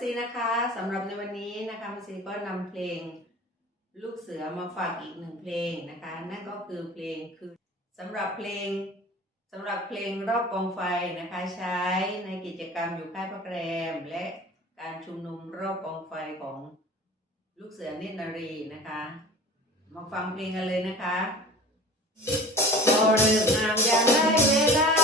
ซีนะคะสำหรับในวันนี้นะคะมัซีก็นำเพลงลูกเสือมาฝากอีกหนึ่งเพลงนะคะ นั่นก็คือเพลงคือสำหรับเพลงสำหรับเพลงรอบกองไฟนะคะใช้ในกิจกรรมอยู่ค่ายพระแกรม และการชุมนุมรอบกองไฟของลูกเสือเนตรนารีนะคะ มาฟังเพลงกันเลยนะคะพอเริ่มงามยามได้เวลา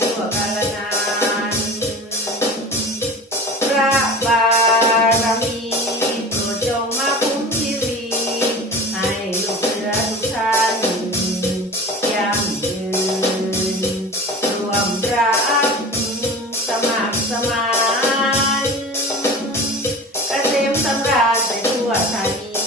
ชั่วกาลนานพระบารมีโปรดจงมาคุ้มชีวิให้ลูกเรือทุกท่านยั่งยืนรวมรักสมัครสมานเกษมสำราญไปทั่วไทย